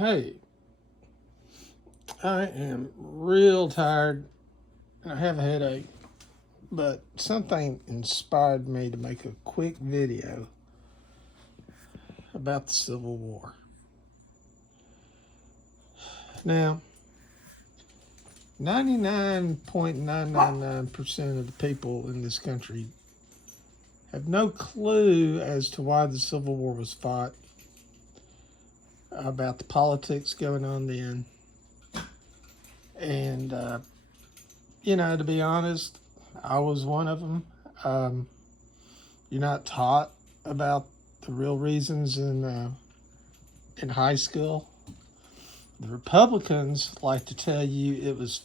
Hey, I am real tired and I have a headache, but something inspired me to make a quick video about the Civil War. Now, 99.999% of the people in this country have no clue as to why the Civil War was fought, about the politics going on then. And, to be honest, I was one of them. You're not taught about the real reasons in high school. The Republicans like to tell you it was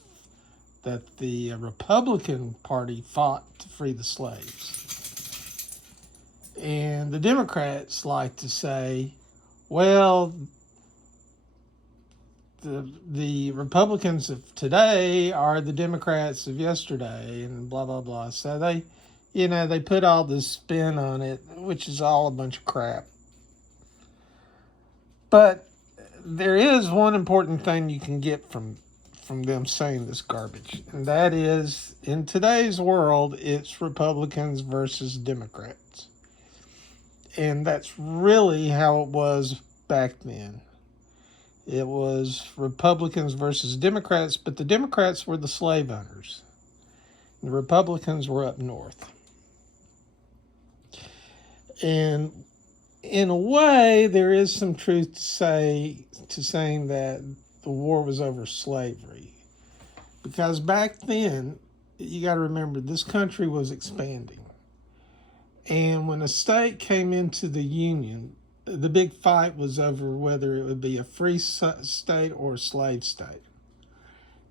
that the Republican Party fought to free the slaves. And the Democrats like to say, well, the Republicans of today are the Democrats of yesterday, and blah, blah, blah. So they put all this spin on it, which is all a bunch of crap. But there is one important thing you can get from them saying this garbage, and that is, in today's world, it's Republicans versus Democrats. And that's really how it was back then. It was Republicans versus Democrats, but the Democrats were the slave owners. The Republicans were up north. And in a way, there is some truth to saying that the war was over slavery. Because back then, you got to remember, this country was expanding. And when a state came into the Union, the big fight was over whether it would be a free state or a slave state.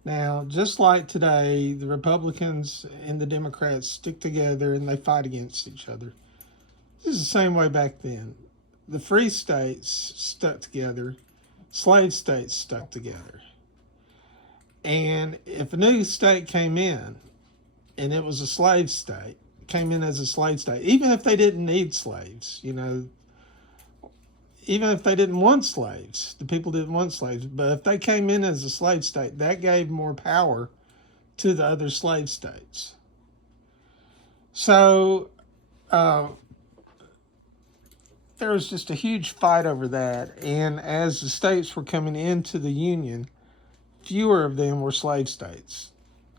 Now, just like today, the Republicans and the Democrats stick together and they fight against each other. This is the same way back then. The free states stuck together, slave states stuck together. And if a new state came in and it was a slave state, came in as a slave state, even if they didn't need slaves, even if they didn't want slaves, the people didn't want slaves, but if they came in as a slave state, that gave more power to the other slave states. So there was just a huge fight over that. And as the states were coming into the Union, fewer of them were slave states.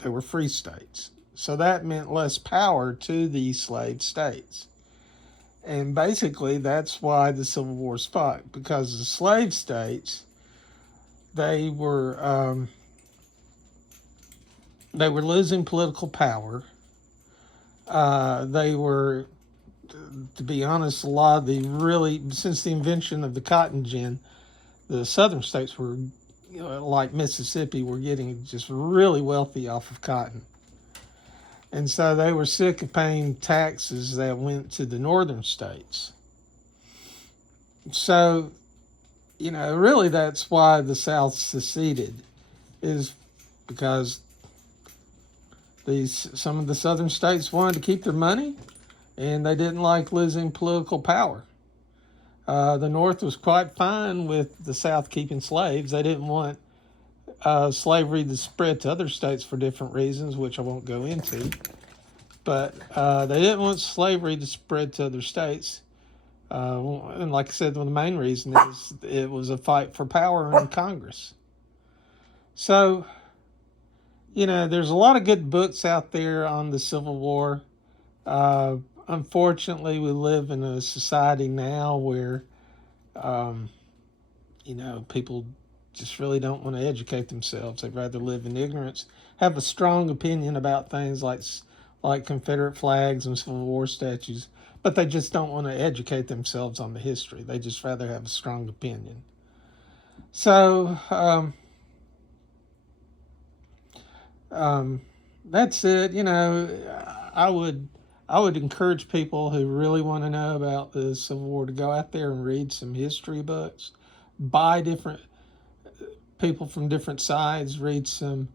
They were free states. So that meant less power to the slave states. And basically, that's why the Civil War's fought, because the slave states, they were losing political power. They were, to be honest, a lot of since the invention of the cotton gin, the southern states were, like Mississippi, were getting just really wealthy off of cotton. And so they were sick of paying taxes that went to the northern states. So, really that's why the South seceded, is because some of the southern states wanted to keep their money and they didn't like losing political power. The North was quite fine with the South keeping slaves. They didn't want slavery to spread to other states for different reasons, which I won't go into. But they didn't want slavery to spread to other states. And like I said, one of the main reasons is it was a fight for power in Congress. So, there's a lot of good books out there on the Civil War. Unfortunately, we live in a society now where, people just really don't want to educate themselves. They'd rather live in ignorance, have a strong opinion about things like Confederate flags and Civil War statues, but they just don't want to educate themselves on the history. They just rather have a strong opinion. So that's it. I would encourage people who really want to know about the Civil War to go out there and read some history books, buy different people from different sides, read some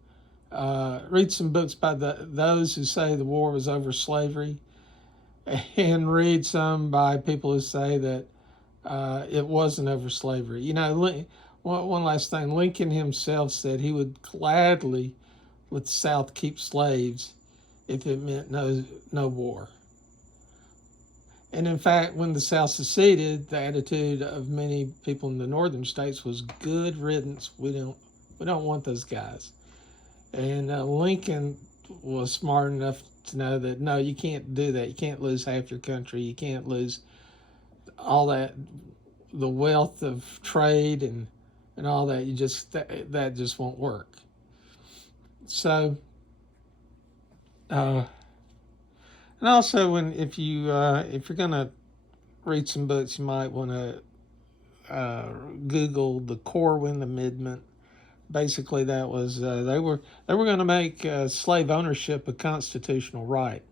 books by those who say the war was over slavery, and read some by people who say that it wasn't over slavery. one last thing. Lincoln himself said he would gladly let the South keep slaves if it meant no war. And in fact, when the South seceded, the attitude of many people in the northern states was good riddance. We don't want those guys. And Lincoln was smart enough to know that no, you can't do that. You can't lose half your country. You can't lose all that, the wealth of trade and all that. That just won't work. So, and also if you're gonna read some books, you might want to Google the Corwin Amendment. Basically, that was they were going to make slave ownership a constitutional right.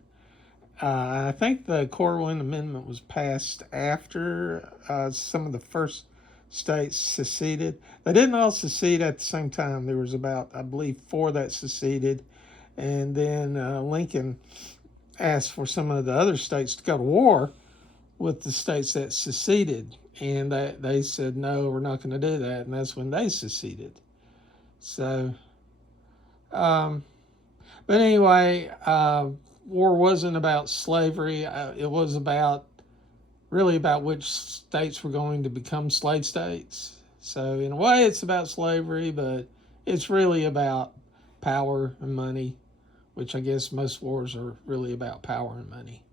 I think the Corwin Amendment was passed after some of the first states seceded. They didn't all secede at the same time. There was about, I believe, 4 that seceded, and then Lincoln asked for some of the other states to go to war with the states that seceded, and they said no, we're not going to do that, and that's when they seceded. So, but anyway, war wasn't about slavery. It was really about which states were going to become slave states. So in a way, it's about slavery, but it's really about power and money, which I guess most wars are really about power and money.